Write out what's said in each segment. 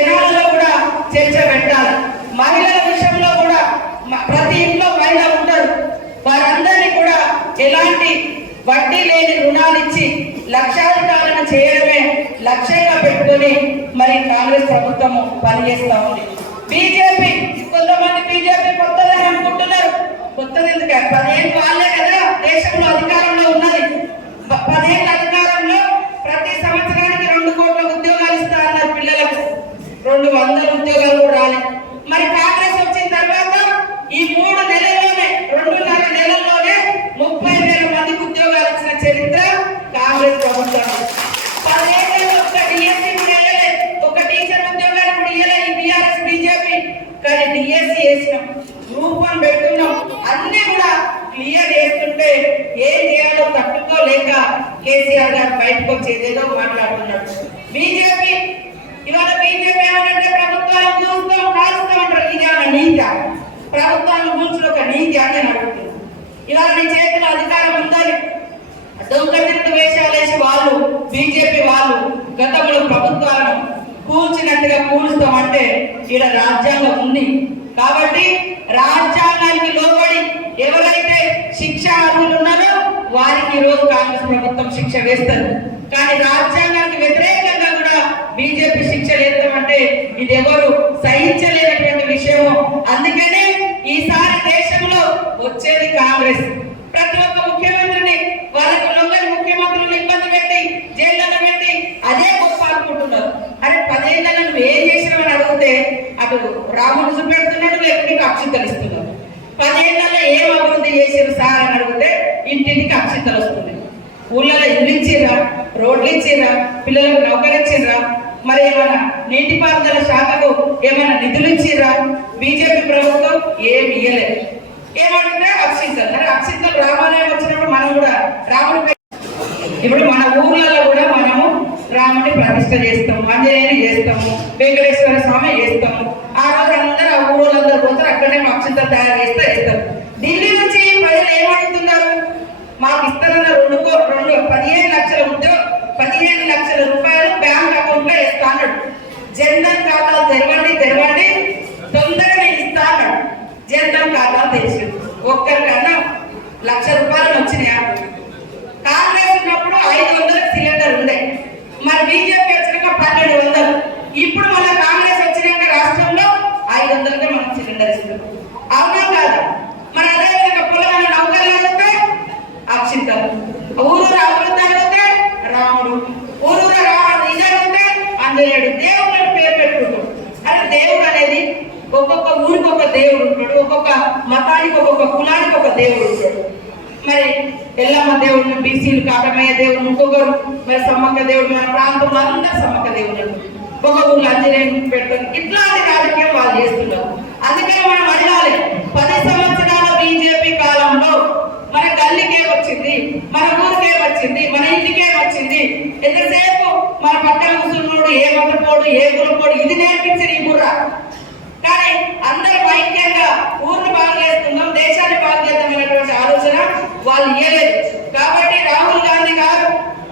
జనాలలో కూడా చర్చ పెట్టాలి. మహిళల విషయంలో కూడా ప్రతి ఇంట్లో మహిళ ఉంటారు, వారందరినీ కూడా ఎలాంటి వడ్డీ లేని రుణాలు ఇచ్చి లక్షాధికారులను చేయడమే లక్ష్యంగా పెట్టుకొని మరి కాంగ్రెస్ ప్రభుత్వము పనిచేస్తా ఉంది. బీజేపీ కొంతమంది బీజేపీ కొత్తదని అనుకుంటున్నారు. కొత్తది ఎందుకు? 10 ఏళ్ళు వాళ్ళే కదా దేశంలో అధికారంలో ఉన్నది. 10 ఏళ్ళ అధికారంలో ప్రతి సంవత్సరానికి 2 కోట్ల ఉద్యోగాలు ఇస్తా అన్నారు పిల్లలకు. 200 ఉద్యోగాలు కూడా రాలేదు. మరి కాంగ్రెస్ వచ్చిన తర్వాత ఈ 3 నెలల్లోనే 2.5 నెలల్లోనే 30,000 మందికి ఉద్యోగాలు ఇచ్చిన చరిత్ర కాంగ్రెస్ ప్రభుత్వం. 10 ఏళ్ళలో ఒక్క డిఎస్సీ కూడా ఇవ్వలేదు, ఒక టీచర్ ఉద్యోగాలు కూడా ఇవ్వలేదు ఈ బీఆర్ఎస్ బీజేపీ. కానీ డిఎస్సీ వేసినాం, రూపం పెట్టున్నాం, అన్ని కూడా క్లియర్ చేస్తుంటే ఏం చేయాలో తట్టుకోలేక కేసీఆర్ గారు బయటకు వచ్చేదేదో మాట్లాడుతున్నాడు. బీజేపీ ఇవాళ బీజేపీ ఏమంటే ప్రభుత్వాలను చూస్తాం కాలుస్తాం అంటారు. ఇది అన్న నీతి, ప్రభుత్వాలను కూర్చుని ఒక నీతి అని నేను అడుగుతున్నాను. ఇవాళ నీ చేతిలో అధికారం ఉందని దొంగతిట్టు వేషాలు వేసి వాళ్ళు బీజేపీ వాళ్ళు గతంలో ప్రభుత్వాలను కూల్చినట్టుగా కూలుస్తామంటే ఇక్కడ రాజ్యాంగం ఉంది కాబట్టి రాజ్యాంగానికి లోబడి ఎవరైతే శిక్ష అర్హులు ఉన్నారో వారికి ఈ రోజు కాంగ్రెస్ ప్రభుత్వం శిక్ష వేస్తారు. కానీ రాజ్యాంగానికి వ్యతిరేకంగా కూడా బీజేపీ శిక్ష వేస్తామంటే ఇది ఎవరు సహించలేనటువంటి విషయము. అందుకనే ఈసారి దేశంలో వచ్చేది కాంగ్రెస్. ప్రతి ఒక్క ముఖ్యమంత్రిని వాళ్ళకి లొంగని ముఖ్యమంత్రులను ఇబ్బంది పెట్టి జైళ్ళలో పెట్టి అదే గొప్ప అనుకుంటున్నారు. అరే 10 ఏళ్ళలో నువ్వు ఏం చేసినావని అడిగితే అటు రాముడు చూపెడుతున్నాడు, లేకపోతే అక్షింతలు ఇస్తున్నాడు. 10 ఏళ్ళలో ఏం అభివృద్ధి చేసారు సార్ అని అడిగితే ఇంటింటికి అక్షింతలు వస్తుంది. ఊళ్ళలో ఇల్లు ఇచ్చిర్రా, రోడ్లు ఇచ్చిర్రా, పిల్లలకు నౌకలు ఇచ్చిర్రా, మరి ఏమైనా నీటిపారుదల శాఖకు ఏమైనా నిధులు ఇచ్చిర్రా? బీజేపీ ప్రభుత్వం ఏమి ఇయ్యలేదు. ఏమంటే అక్షింతలు, మరి అక్షింతలు రామాలయం వచ్చినప్పుడు మనం కూడా రాముడి ఇప్పుడు మన ఊర్లలో కూడా మనము రాముడి ప్రతిష్ట చేస్తాము, ఆంజనేయుని చేస్తాము, వెంకటేశ్వర స్వామి చేస్తాము. ఆ రోజు అందరూ ఆ ఊళ్ళందరూ పోతారు, అక్కడే అక్షింతలు తయారు చేస్తారు. ఢిల్లీ నుంచి ప్రజలు ఏమడుగుతున్నారు? మాకు ఇస్తారన్న 15 లక్షల ఉద్యోగం, 15 లక్షల రూపాయలు బ్యాంక్ అకౌంట్ లో ఇస్తా అన్నాడు. జన్ధన్ ఖాతాలు తెరవండి తొందరగా ఇస్తా అన్నాడు. జన్ధన్ ఖాతాలు తెరిచాడు. ఒక్కరికన్నా 1,00,000 రూపాయలు వచ్చినాయా? కాంగ్రెస్ ఉన్నప్పుడు 500 సిలిండర్ ఉండే, మరి బీజేపీ వచ్చినాక 1200. ఇప్పుడు మన కాంగ్రెస్ వచ్చినాక రాష్ట్రంలో 500కే మనం సిలిండర్ ఇస్తున్నాం. అవునా కాదు? మరి అదేవిధంగా పొలమైన నౌకర్లు అడిగితే అక్షింతలు, ఊరూరు అభివృద్ధి అడిగితే రాముడు, ఊరూరు ఇది అడిగితే ఆంజనేయుడు, దేవుడు పేరు పెట్టుకుంటాడు. అంటే దేవుడు అనేది ఒక్కొక్క ఊరికి ఒక దేవుడు ఉంటాడు, ఒక్కొక్క మతానికి ఒక్కొక్క కులానికి ఒక దేవుడు ఉంటాడు. మరి ఎల్లమ్మ దేవుడు, బీసీలు కాటమయ్య దేవుడు, ఇంకొకరు మరి సమ్మక్క దేవుడు, మన ప్రాంతంలో అందరూ సమ్మక్క దేవుడు, ఒక ఊళ్ళో ఆంజనేయుడు పెట్టుకొని ఇట్లాంటి రాజకీయం వాళ్ళు చేస్తున్నారు. అందుకని మనం అడగాలి, 10 సంవత్సరాల బీజేపీ కాలంలో మన గల్లీకే వచ్చింది, మన ఊరికే వచ్చింది, మన ఇంటికే వచ్చింది. ఎంతసేపు మన పక్కన ముసలినోడు ఏ మతపోడు ఏ గురపోడు ఇది నేర్పించిన ఈ బుర్ర. కానీ అందరూ ఐక్యంగా ఊరిని బాగు చేస్తున్నాం, దేశాన్ని బాగు చేద్దాం అనేటువంటి ఆలోచన వాళ్ళు ఇయ్యలేదు. కాబట్టి రాహుల్ గాంధీ గారు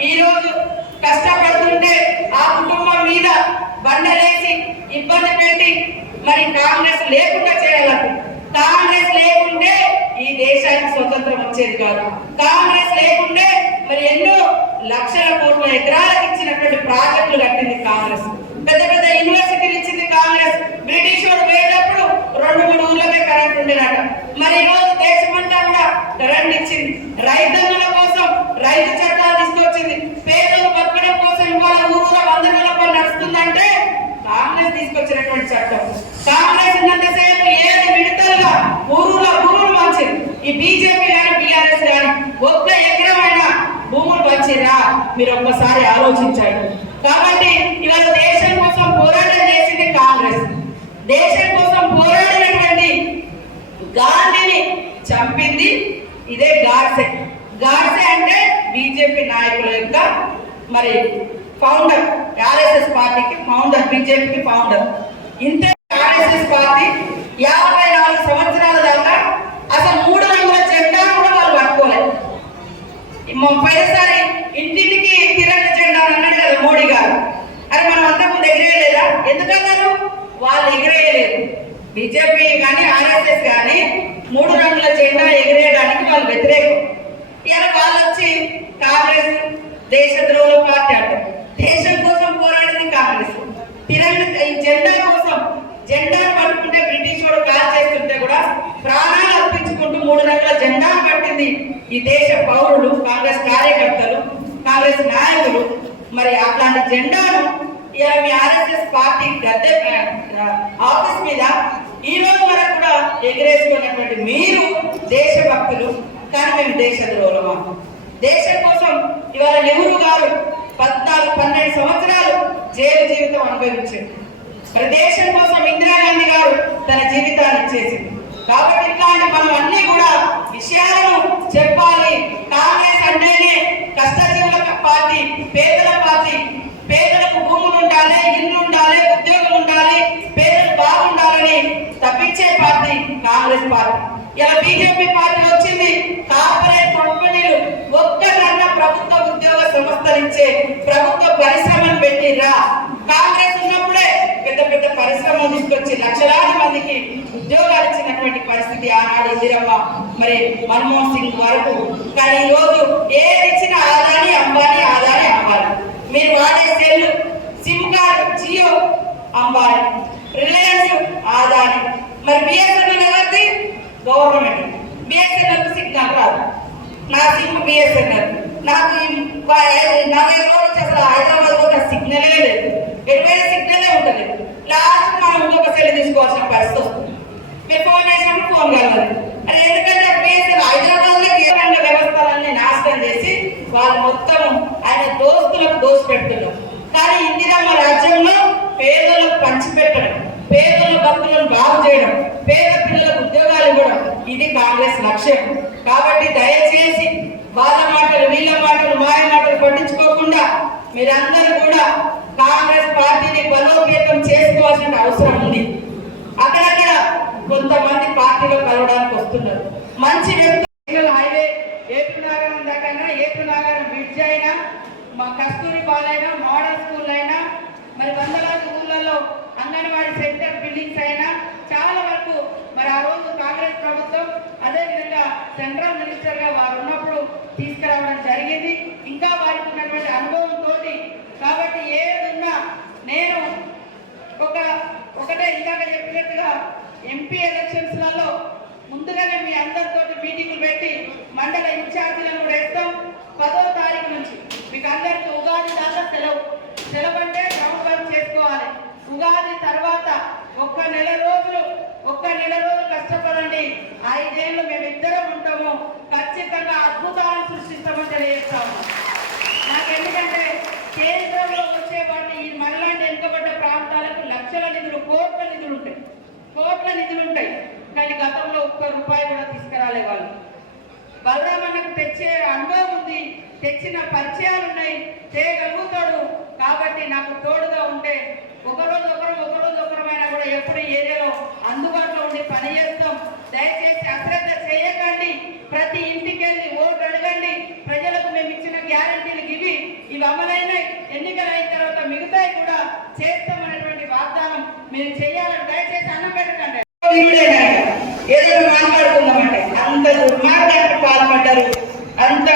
ఈ రోజు కష్టపడుతుంటే ఆ కుటుంబం మీద బండలేసి ఇబ్బంది పెట్టి మరి కాంగ్రెస్ లేకుండా చేయాలంటే, కాంగ్రెస్ లేకుంటే ఈ దేశానికి స్వతంత్రం వచ్చేది కాదు. కాంగ్రెస్ లేకుంటే మరి ఎన్నో లక్షల కోట్ల ఎకరాలకు ఇచ్చినటువంటి ప్రాజెక్టులు కట్టింది కాంగ్రెస్, పెద్ద పెద్ద యూనివర్సిటీలు ఇచ్చింది కాంగ్రెస్. బ్రిటిష్ వాడు వేయనప్పుడు 2-3 ఊర్లకే కరెంట్ ఉండేనట. మరి ఈ రోజు దేశమంతా కూడా కరెంట్ ఇచ్చింది. రైతన్నుల కోసం రైతు చట్టాలు తీసుకొచ్చింది. పేదలు బతకడం కోసం ఇవాళ ఊరూర 100 రూపాయలు నడుస్తుందంటే కాంగ్రెస్ తీసుకొచ్చినటువంటి చట్టం. కాంగ్రెస్ ఉన్నంతసేపు ఏది విడతలుగా ఊరూల భూములు మంచిది. ఈ బీజేపీ కానీ బీఆర్ఎస్ కానీ ఒక్క ఎకరమైన భూములు వచ్చిరా మీరు ఒక్కసారి ఆలోచించండి. కాబట్టి ఇవాళ దేశం కోసం పోరాటం చేసింది కాంగ్రెస్. దేశం కోసం పోరాడినటువంటి గాంధీని చంపింది ఇదే గాడ్సే. గాడ్సే అంటే బీజేపీ నాయకుల యొక్క మరి ఫౌండర్, ఆర్ఎస్ఎస్ పార్టీకి ఫౌండర్, బీజేపీకి ఫౌండర్. ఇంత ఆర్ఎస్ఎస్ పార్టీ 54 సంవత్సరాల దాకా అసలు 3 రంగుల జెండా కూడా వాళ్ళు పట్టుకోలేదు. పోయినసారి ఇంటింటికి తిరంగ జెండా అన్నాడు కదా మోడీ గారు. అరే మనం అంతకుముందు ఎగిరేయలేదా? ఎందుకన్నారు? వాళ్ళు ఎగిరేయలేదు. బీజేపీ కానీ ఆర్ఎస్ఎస్ కానీ 3 రంగుల జెండా ఎగిరేయడానికి వాళ్ళు వ్యతిరేకం. ఇలా వాళ్ళు వచ్చి కాంగ్రెస్ దేశద్రోహుల పార్టీ అంటారు. దేశం కోసం పోరాడింది కాంగ్రెస్. ఈ జెండా కోసం, జెండాను పట్టుకుంటే బ్రిటిష్ వాడు కాల్ చేస్తుంటే కూడా ప్రాణాలు అర్పించుకుంటూ 3 రంగుల జెండాను పట్టింది ఈ దేశ పౌరులు, కాంగ్రెస్ కార్యకర్తలు, కాంగ్రెస్ నాయకులు. మరి అట్లాంటి జెండాను ఇలా మీ ఆర్ఎస్ఎస్ పార్టీ గద్దె ఆఫీస్ మీద ఈ రోజు వరకు కూడా ఎగిరేసుకున్నటువంటి మీరు దేశభక్తులు, కానీ మేము దేశద్రోహులమా? దేశం కోసం ఇవాళ నెహ్రూ గారు 14-12 సంవత్సరాలు జైలు జీవితం అనుభవించారు. మరి దేశం కోసం ఇందిరాగాంధీ గారు తన జీవితాన్ని ఇచ్చేసింది. కాబట్టి ఇట్లాంటి మనం అన్ని కూడా విషయాలను చెప్పాలి. కాంగ్రెస్ అంటేనే కష్టజీవుల పార్టీ, పేదల పార్టీ. పేదలకు భూములు ఉండాలి, ఇల్లు ఉండాలి, ఉద్యోగం ఉండాలి, పేదలు బాగుండాలని తప్పించే పార్టీ కాంగ్రెస్ పార్టీ. ఇలా బీజేపీ పార్టీ వచ్చింది, కార్పొరేట్ కంపెనీలు ఒక్కటన్నా ప్రభుత్వ ఉద్యోగ సంస్థలు ఇచ్చే ప్రభుత్వ పరిశ్రమను పెట్టిర్రా? కాంగ్రెస్ ఉన్నప్పుడే పెద్ద పెద్ద పరిశ్రమలు తీసుకొచ్చి లక్షలాది మందికి ఉద్యోగాలు ఇచ్చినటువంటి పరిస్థితి ఆనాడు ఇందిరమ్మ, మరి మన్మోహన్ సింగ్ వరకు. కానీ ఈ రోజు ఏది ఇచ్చినా ఆదాని అంబానీ, ఆదాని అంబానీ. మీరు వాడే cell, SIM card, Jio Ambani, Reliance Adani. మరి బిఎస్ఎన్ఎల్ ఎవరిది? గవర్నమెంట్. బిఎస్ఎన్ఎల్ సిగ్నల్ రాదు. నా సిమ్ బిఎస్ఎన్ఎల్, నాకు 40 రోజులు అసలు హైదరాబాద్ కూడా సిగ్నలే లేదు, ఎటువంటి సిగ్నలే ఉండలేదు. లాస్ట్ మనం ఇంకొక సెల్ తీసుకోవాల్సిన పరిస్థితి వస్తుంది. మీరు ఫోన్ చేసినప్పుడు ఫోన్ కలవాలి. అది ఎందుకంటే బిఎస్ఎన్ఎల్ హైదరాబాద్ లో కేంద్ర వ్యవస్థలన్నీ నాశనం చేసి వాళ్ళు మొత్తం ఆయన దోస్తులకు దోసి పెడుతున్నారు. కానీ ఇందిరమ్మ రాజ్యంలో పేదలకు పంచిపెట్టడం, పేదల భక్తులను బాగు చేయడం, పేద పిల్లలకు ఉద్యోగాలు ఇవ్వడం, ఇది కాంగ్రెస్ లక్ష్యం. కాబట్టి దయచేసి వాళ్ళ మాటలు, వీళ్ళ మాటలు, మాయ మాటలు పట్టించుకోకుండా మీరందరూ కూడా కాంగ్రెస్ పార్టీని బలోపేతం చేసుకోవాల్సిన అవసరం ఉంది. అక్కడక్కడ కొంతమంది పార్టీలో కలవడానికి వస్తున్నారు. మంచి వ్యక్తులు హైవే ఏపీ నాగరం దాకా, ఏపీ నాగరం బ్రిడ్జ్ అయినా, మా కస్తూరి బాలైనా, మోడల్ స్కూల్ అయినా, మరి వందలాది ఊళ్ళలో అంగన్వాడీ సెంటర్ బిల్డింగ్స్ అయినా చాలా వరకు మరి ఆ రోజు కాంగ్రెస్ ప్రభుత్వం అదేవిధంగా సెంట్రల్ మినిస్టర్ గా వారు ఉన్నప్పుడు తీసుకురావడం జరిగింది. ఇంకా వారికి ఉన్నటువంటి అనుభవంతో. కాబట్టి ఏదున్నా నేను ఒకటే ఇందాక చెప్పినట్టుగా ఎంపీ ఎలక్షన్స్లలో ముందుగానే మీ అందరితో మీటింగులు పెట్టి మండల ఇన్ఛార్జీలను కూడా వేస్తాం. 10వ తారీఖు నుంచి మీకు అందరికీ ఉగాది దాకా సెలవు అంటే క్రమబద్ధం చేసుకోవాలి. ఉగాది తర్వాత ఒక్క నెల రోజులు కష్టపడండి. 5 ఏళ్ళు మేమిద్దరం ఉంటాము, ఖచ్చితంగా అద్భుతాలను సృష్టిస్తామని తెలియజేస్తాము. నాకు ఎందుకంటే కేంద్రంలో వచ్చేవాడిని ఈ మనలాంటి వెనుకబడ్డ ప్రాంతాలకు లక్షల నిధులు, కోట్ల నిధులు ఉంటాయి. కానీ గతంలో ఒక్క రూపాయి కూడా తీసుకురాలే వాళ్ళు. బలరామన్నకు తెచ్చే అనుభవం ఉంది, తెచ్చిన పరిచయాలు ఉన్నాయి, చేయగలుగుతాడు. కాబట్టి నాకు తోడుగా ఉంటే ఒకరోజు ఒకరమైనా కూడా ఎప్పుడు ఏరియాలో అందుబాటులో ఉండి పని చేస్తాం. దయచేసి అశ్రద్ధ చేయకండి. ప్రతి ఇంటికి వెళ్ళి ఓటు అడగండి. ప్రజలకు మేము ఇచ్చిన గ్యారంటీలు ఇవి అమలైన ఎన్నికలు అయిన తర్వాత మిగతాయి కూడా చేస్తామనేటువంటి వాగ్దానం మీరు చేయాలని దయచేసి అన్నం పెట్టకండి. ఏదో మాట్లాడుకుందామంటే అంత దుర్మార్గానికి పాల్పడ్డారు, అంత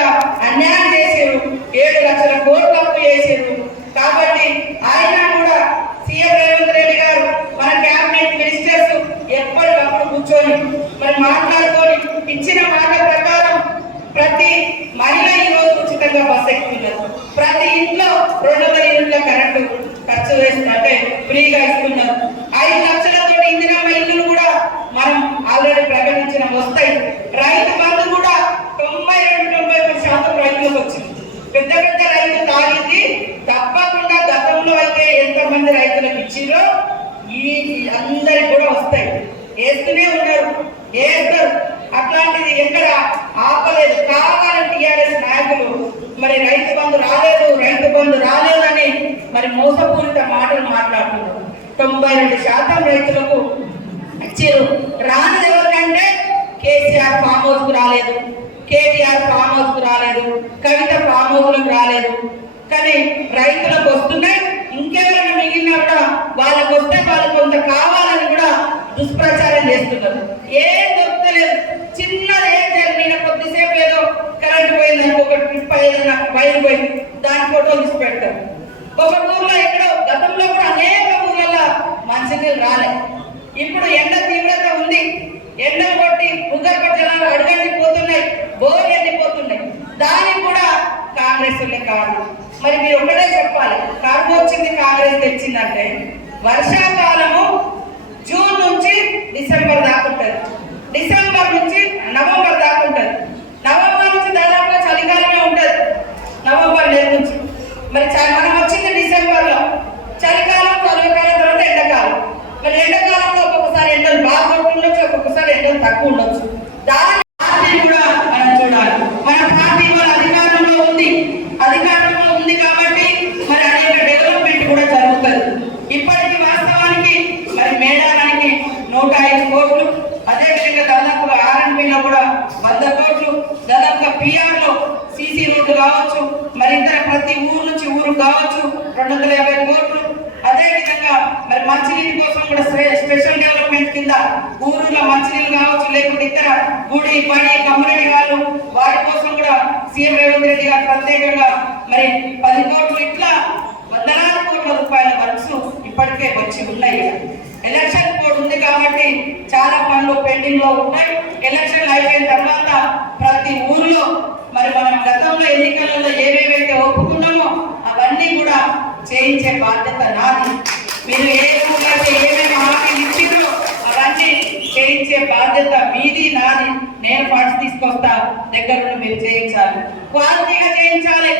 అన్యాయం చేశారు, 7 లక్షల కోట్లు అప్పు చేశారు. కాబట్టి ఆయన కూడా సీఎం రేవంత్ రెడ్డి గారు, మన క్యాబినెట్ మినిస్టర్స్ ఎప్పటికప్పుడు కూర్చొని మరి మాట్లాడుకొని ఇచ్చిన మాట ప్రకారం ప్రతి మహిళ ఈ రోజు ఉచితంగా బస్సు ఎక్కుతున్నారు. ప్రతి ఇంట్లో 200 యూనిట్ల కరెంటు ఖర్చు వేస్తుంటే ఫ్రీగా ఇస్తున్నారు. 5 లక్షలతో ఇందిరమ్మ ఇల్లులు కూడా మనం ఆల్రెడీ ప్రకటించిన వస్తాయి. రైతు బంధు కూడా 92-93% రైతులకు వచ్చింది. పెద్ద రైతు తాగింది తప్పకుండా. గతంలో అయితే ఎంతమంది రైతులకు ఇచ్చిరో ఈ అందరికి కూడా వస్తాయి, వేస్తూనే ఉన్నారు, వేస్తారు. అట్లాంటిది ఎక్కడ ఆపలేదు. కావాలని టీఆర్ఎస్ నాయకులు మరి రైతు బంధు రాలేదని మరి మోసపూరిత మాటలు మాట్లాడుతున్నారు. 92% రైతులకు ఇచ్చారు. రానిది ఎవరికంటే కేసీఆర్ ఫామ్ హౌస్ కు రాలేదు, కేటీఆర్ ఫామ్ హౌస్ కు రాలేదు, కవిత ఫామ్ హౌస్ లకు రాలేదు. కానీ రైతులకు వస్తున్నాయి. ఇంకెవరైనా మిగిలినా కూడా వాళ్ళకు వస్తే వాళ్ళు కొంత చేస్తున్నారు. ఏం దొరకలేదు. చిన్నది ఏం చేయాలి, నేను కొద్దిసేపు ఏదో కరెంట్ పోయింది అనుకో, ఒక ట్రిప్ ఏదైనా వైర్ పోయింది, దాని ఫోటో తీసి పెడతారు. ఒక ఊర్లో ఎక్కడో గతంలో కూడా అనేక ఊర్లలో మంచినీళ్ళు రాలేదు. ఇప్పుడు ఎండ తీవ్రత ఉంది, ఎండలు కొట్టి భూగర్భ జలాలు అడుగంటిపోతున్నాయి, బోర్లు ఎండిపోతున్నాయి. దానికి కూడా కాంగ్రెస్ కారణం. మరి మీరు ఒకటే చెప్పాలి, కరువు వచ్చింది కాంగ్రెస్ తెచ్చిందంటే వర్షాకాలము జూన్ నుంచి డిసెంబర్ దాకా ఉంటుంది, డిసెంబర్ నుంచి నవంబర్ దాకా ఉంటుంది, నవంబర్ నుంచి దాదాపుగా చలికాలమే ఉంటుంది, నవంబర్ నెల నుంచి. మరి మనం వచ్చింది డిసెంబర్లో, చలికాలం చలికాలం తర్వాత ఎండాకాలం. మరి ఎండాకాలంలో ఒక్కొక్కసారి ఎండలు బాగా ఉండొచ్చు, ఒక్కొక్కసారి ఎండలు తక్కువ ఉండొచ్చు. దాని కూడా మనం చూడాలి. మన పార్టీ వాళ్ళ అధికారంలో ఉంది, అధికారంలో ఉంది కాబట్టి మరి అనేక డెవలప్మెంట్ కూడా జరుగుతుంది. ఇప్పటికీ వాస్తవానికి మరి మేడారానికి 105 కోట్లు, అదేవిధంగా దాదాపుగా ఆర్ఎన్బిలో కూడా 100 కోట్లు, దాదాపుగా పిఆర్ లో సిసి రోడ్డు కావచ్చు, మరి ఇతర ప్రతి ఊరు నుంచి ఊరు కావచ్చు 250 కోట్లు. అదేవిధంగా మరి మంచినీటి కోసం కూడా స్పెషల్ డెవలప్మెంట్ కింద ఊరులో మంచినీళ్ళు కావచ్చు, లేకుంటే ఇతర గుడి పని కమ్యూనిటీ వాళ్ళు వాటి కోసం కూడా సీఎం రేవంత్ రెడ్డి గారు ప్రత్యేకంగా మరి 10 కోట్లు, ఇట్లా వందలాది కోట్ల రూపాయల వర్క్స్ ఇప్పటికే వచ్చి ఉన్నాయి. ఎలక్షన్ కోడ్ ఉంది కాబట్టి చాలా పనులు పెండింగ్ లో ఉన్నాయి. ఎలక్షన్ అయిపోయిన తర్వాత ప్రతి ఊర్లో మరి మనం గతంలో ఎన్నికలలో ఏవేవైతే ఒప్పుకున్నామో అవన్నీ కూడా చేయించే బాధ్యత నాది. మీరు ఏ ఊళ్ళైతే ఏమేమి హామీలు ఇచ్చిండ్రో అవన్నీ చేయించే బాధ్యత మీది, నాది. నేను ఫండ్స్ తీసుకొస్తా, దగ్గరుండి మీరు చేయించాలి, క్వాలిటీగా చేయించాలి.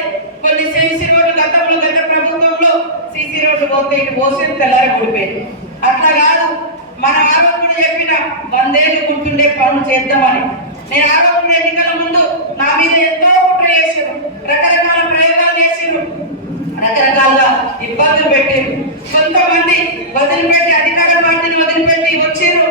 కొన్ని సిసి రోడ్లు గతంలో గత ప్రభుత్వంలో సిసి రోడ్లు పోతే ఇటు పోసి తెల్లారి కూడిపోయింది. అట్లా కాదు, మన ఆరోగ్యం చెప్పిన 100 ఏళ్ళు గుర్తుండే పనులు చేద్దామని. నేను ఆరోగ్య ఎన్నికల ముందు నా మీద ఎంతో కుట్ర చేసారు, రకరకాల ప్రయోగాలు చేసారు, రకరకాలుగా ఇబ్బందులు పెట్టారు. కొంతమంది వదిలిపెట్టి అధికార పార్టీని వదిలిపెట్టి వచ్చారు.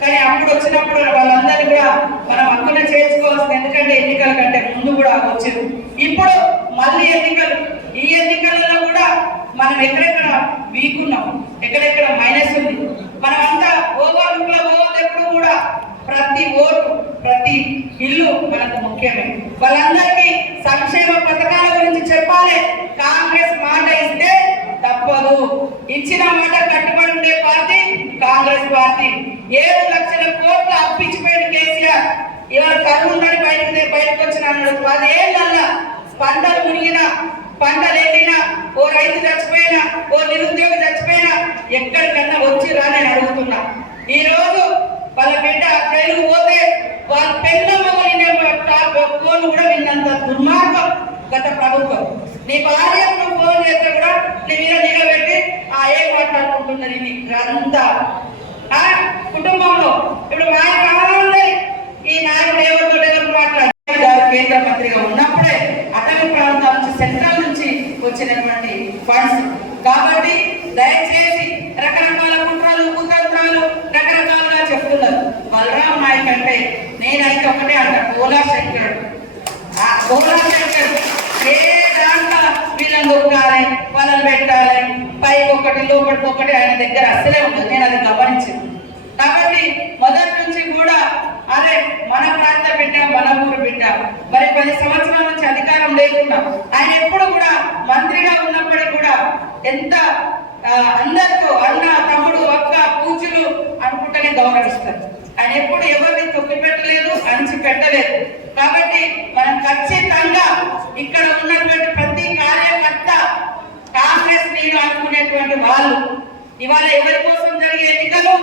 కానీ అప్పుడు వచ్చినప్పుడు వాళ్ళందరినీ కూడా మనం హక్కున చేర్చుకోవాల్సింది, ఎందుకంటే ఎన్నికల కంటే ముందు కూడా వచ్చారు. ఇప్పుడు మళ్ళీ ఎన్నికలు, ఈ ఎన్నికలలో కూడా మనం ఎక్కడెక్కడ వీక్ ఉన్నాం, ఎక్కడెక్కడ మైనస్ ఉంది, మనమంతా ఓవర్లుక్ లో పోవద్దు. ఎప్పుడు కూడా ప్రతి ఓటు ప్రతి ఇల్లు మనకు ముఖ్యమే. వాళ్ళందరికీ సంక్షేమ పథకాల గురించి చెప్పాలి. కాంగ్రెస్ మాట ఇస్తే తప్పదు, ఇచ్చిన మాట కట్టుబడి ఉండే పార్టీ కాంగ్రెస్ పార్టీ. 7 లక్షల కోట్ల అప్పించిపోయిన కేసీఆర్ ఇవాళ కరువు ఉందని బయటకు వచ్చిన అన్నాడు. 10 ఏళ్ళల్లా పంటలు మునిగినా, పంటలు వెళ్ళినా, ఓ రైతు చచ్చిపోయినా, ఓ నిరుద్యోగి చచ్చిపోయినా ఎక్కడికన్నా వచ్చి రాని అడుగుతున్నా. ఈ రోజు వాళ్ళ బిడ్డ జైలుకు పోతే వాళ్ళ పెద్ద మొగలిన ఫోన్ కూడా విన్నంత దుర్మార్గం గత ప్రభుత్వం. నీ భార్య ఫోన్ చేస్తే కూడా నీ మీద నిలబెట్టి ఏం మాట్లాడుకుంటున్నది అంతా కుటుంబంలో. ఇప్పుడు మా కావాలంటే ఈ నాయకుడు ఎవరు మాట్లాడారు. కేంద్ర మంత్రిగా ఉన్నప్పుడే అటవీ ప్రాంతాల నుంచి, సెంట్రల్ నుంచి వచ్చినటువంటి ఫండ్స్. కాబట్టి దయచేసి రకరకాల కుట్రలు కుతంత్రాలు రకరకాలుగా చెప్తున్నారు. బలరాం నాయక్ అంటే నేనైతే ఒకటే అంట, గోలా శంకర్. గోలా శంకర్ ఏ దాంట్లో వీళ్ళని దొరకాలి, వాళ్ళని పెట్టాలి, పైకి ఒకటి లోపలికి ఒకటి ఆయన దగ్గర అసలే ఉండదు. నేను అది గమనించింది. కాబట్టి మొదటి నుంచి కూడా అదే మన ప్రాంత బిడ్డ, మన ఊరు బిడ్డ. మరి 10 సంవత్సరాల నుంచి అధికారం లేకుండా ఆయన ఎప్పుడు కూడా మంత్రిగా ఉన్నప్పటికీ కూడా ఎంత అందరితో అన్న, తమ్ముడు, అక్క, పూజలు అనుకుంటేనే గౌరవిస్తారు. ఆయన ఎప్పుడు ఎవరిని తొక్కి పెట్టలేదు, అణిచి పెట్టలేదు. కాబట్టి మనం ఖచ్చితంగా ఇక్కడ ఉన్నటువంటి ప్రతి కార్యకర్త కాంగ్రెస్ నేను అనుకునేటువంటి వాళ్ళు ఇవాళ ఎవరి కోసం జరిగే ఎన్నికలు,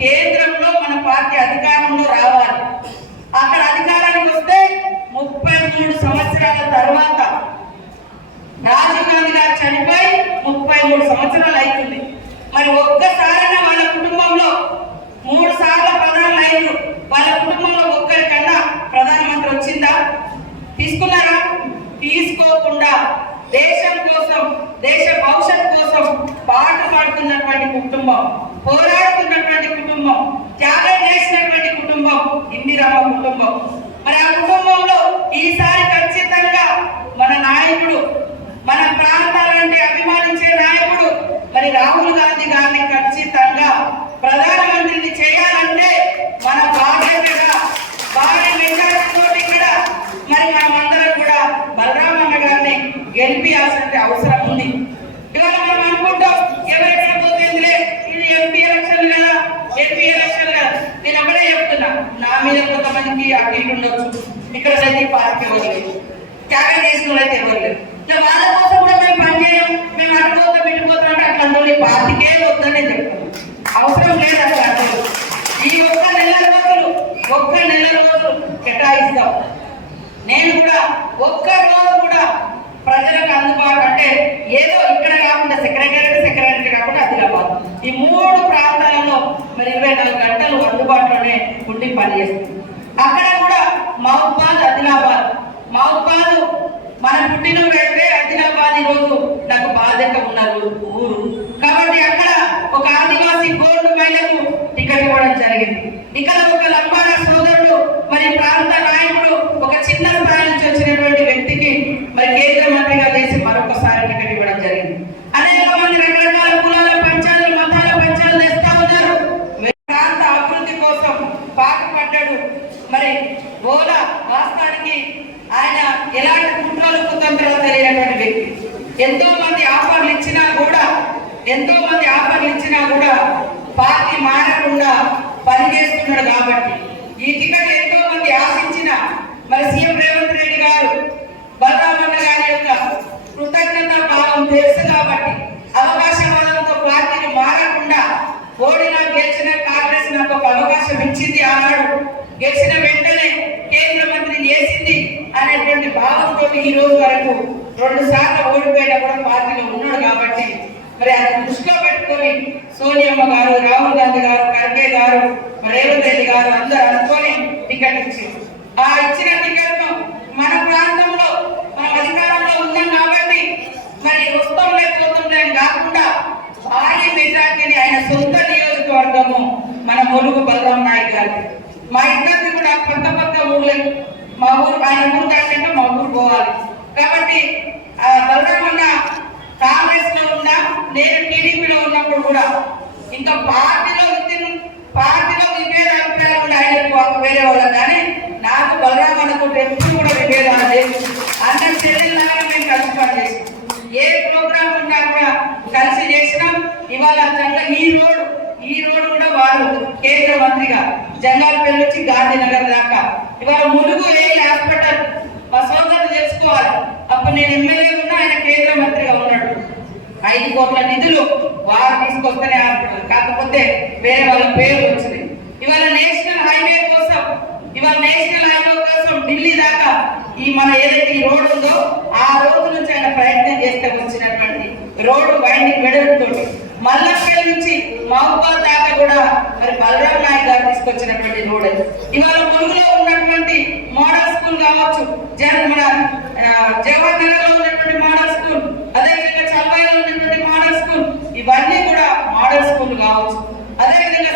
కేంద్రంలో మన పార్టీ అధికారంలో రావాలి. అక్కడ అధికారానికి వస్తే 33 సంవత్సరాల తర్వాత రాజీవ్ గాంధీ గారు చనిపోయి 33 సంవత్సరాలు అవుతుంది. మరి ఒక్కసారైనా వాళ్ళ కుటుంబంలో 3 సార్లు ప్రధాని అయ్యారు. వాళ్ళ కుటుంబంలో ఒక్కరికన్నా ప్రధానమంత్రి వచ్చిందా? తీసుకున్నారా? తీసుకోకుండా దేశం కోసం, దేశ భవిష్యత్ కోసం పాటు పడుతున్నటువంటి కుటుంబం, పోరాడుతున్నటువంటి కుటుంబం, త్యాగం చేసినటువంటి కుటుంబం ఇందిరమ్మ కుటుంబం. మరి ఆ కుటుంబంలో ఈసారి ఖచ్చితంగా మన నాయకుడు, మన ప్రాంతాలంటే అభిమానించే నాయకుడు మరి రాహుల్ గాంధీ గారిని ఖచ్చితంగా ప్రధానమంత్రిని చేయాలంటే నా మీద కొంతమందికి అటు ఇటు ఉండొచ్చు, ఇక్కడ అయితే పార్టీ ఎవరు లేదు, త్యాగం చేసిన వాళ్ళు అయితే ఎవరు లేదు. వాళ్ళ కోసం కూడా మేము పనిచేయం, మేము అటుపోతాం ఇటుపోతాం అంటే అట్లా అందులో పార్టీకే వద్దని చెప్తాం. అవసరం లేదు అసలు. అసలు ఈ ఒక్క నెల రోజులు కేటాయిస్తాం. నేను కూడా ఒక్క రోజు కూడా ప్రజలకు అందుబాటు అంటే ఏదో ఇక్కడ కాకుండా సెక్రటరీ కాకుండా ఆదిలాబాద్ ఈ 3 ప్రాంతాలలో మరి 24 గంటలు అందుబాటులోనే ఉండి పనిచేస్తుంది. అక్కడ కూడా మహబూబాద్ ఆదిలాబాద్ మన పుట్టిన వెళ్తే ఆదిలాబాద్ ఈరోజు నాకు బాధ్యత ఉన్నారు ఊరు కాబట్టి అక్కడ ఒక ఆదివాసీ గోల్డ్ మహిళకు టికెట్ ఇవ్వడం జరిగింది. ఇక్కడ ఒక లంబాడ సోదరుడు మరి ప్రాంత నాయకుడు ఒక చిన్న స్థాయి నుంచి వచ్చినటువంటి వ్యక్తికి మరి కేంద్ర మంత్రిగా చేసి మరొకసారి టికెట్ ఇవ్వడం జరిగింది. అనేక మంది రకరకాల కులాల పంచాయతీలు మతాల పంచాయతీలు తెస్తా ఉన్నారు. ప్రాంత అభివృద్ధి కోసం పాటుపడ్డాడు. మరి ఓలా వాస్తవానికి ఆయన ఎలాంటి కుట్రలు కుతంత్రాలు తెలియనటువంటి వ్యక్తి. ఎంతో మంది ఆఫర్లు ఇచ్చినా కూడా పార్టీ మారకుండా పనిచేస్తున్నాడు. కాబట్టి ఈ టికెట్ ఎంతో మంది ఆశించిన మరి సీఎం రేవంత్ రెడ్డి గారు బలరామన్న గారి యొక్క కృతజ్ఞత భావం తెలుసు కాబట్టి అవకాశవాదంతో పార్టీని మారకుండా ఓడినా గెలిచిన కాంగ్రెస్ నాకు ఒక అవకాశం ఇచ్చింది, ఆనాడు గెలిచిన వెంటనే కేంద్ర మంత్రి చేసింది అనేటువంటి భావంతో ఈ రోజు వరకు 2 సార్లు ఓడిపోయినా కూడా పార్టీలో ఉన్నాడు. కాబట్టి మరి అది దృష్టిలో పెట్టుకొని సోనియమ్మ గారు, రాహుల్ గాంధీ గారు, ఖర్గే గారు, రేవంత్ రెడ్డి గారు అందరూ అనుకొని టికెట్ ఇచ్చారు. ఆ ఇచ్చిన టికెట్ ను మన ప్రాంతంలో మనం అధికారంలో ఉన్నాం కాబట్టి మరి వస్తాం లేకపోతుండే కాకుండా భారీ మెజార్టీని ఆయన సొంత నియోజకవర్గము మన ములుగు బలరాం నాయక్ గారు. మా ఇద్దరిని కూడా పక్క ఊర్లే, మా ఊరు ఆయన ఊరు దాటంటే మా ఊరు పోవాలి. కాబట్టి బలరామన్న కాంగ్రెస్ లో ఉన్నా నేను టీడీపీలో ఉన్నప్పుడు కూడా ఇంకా పార్టీలో విభేద అభిప్రాయాలు కూడా ఆయనకు వేరే వాళ్ళం, కానీ నాకు బలరామన్నకు ఎప్పుడు కూడా విభేదాలు లేదు. అన్న చెల్లెల్లాగా మేము కలిసి పనిచేసాం. ఏ ప్రోగ్రామ్ ఉన్నా కూడా కలిసి చేసినాం. ఇవాళ ఈ రోడ్డు కూడా వారు కేంద్ర మంత్రిగా జంగాలపల్లి నుంచి గాంధీనగర్ దాకా ఇవాళ ములుగు హాస్పిటల్ మా సోదరులు తెలుసుకోవాలి. అప్పుడు నేను ఎమ్మెల్యే ఉన్నా, ఆయన కేంద్ర మంత్రిగా ఉన్నాడు. 5 కోట్ల నిధులు వారు తీసుకొస్తేనే హాస్పిటల్, కాకపోతే వేరే వాళ్ళ పేర్లు వచ్చినాయి. ఇవాళ నేషనల్ హైవే కోసం ఢిల్లీ దాకా ఈ మన ఏదైతే ఈ రోడ్డు ఉందో ఆ రోజు నుంచి ఆయన ప్రయత్నం చేస్తే వచ్చినటువంటి రోడ్డు వైండింగ్ వెడల్పుతో మల్లపల్లి నుంచి మహబూబాద్ దాకా కూడా మరి బలరాం నాయక్ గారు తీసుకొచ్చినటువంటి రోడ్ అది. ఇవాళ ములుగులో ఉన్నటువంటి మోడల్ స్కూల్ కావచ్చు, మన జవహర్ నగర్ లో ఉన్నటువంటి మోడల్ స్కూల్, అదేవిధంగా చల్వాయిలో ఉన్నటువంటి మోడల్ స్కూల్, ఇవన్నీ కూడా మోడల్ స్కూల్ కావచ్చు. అదేవిధంగా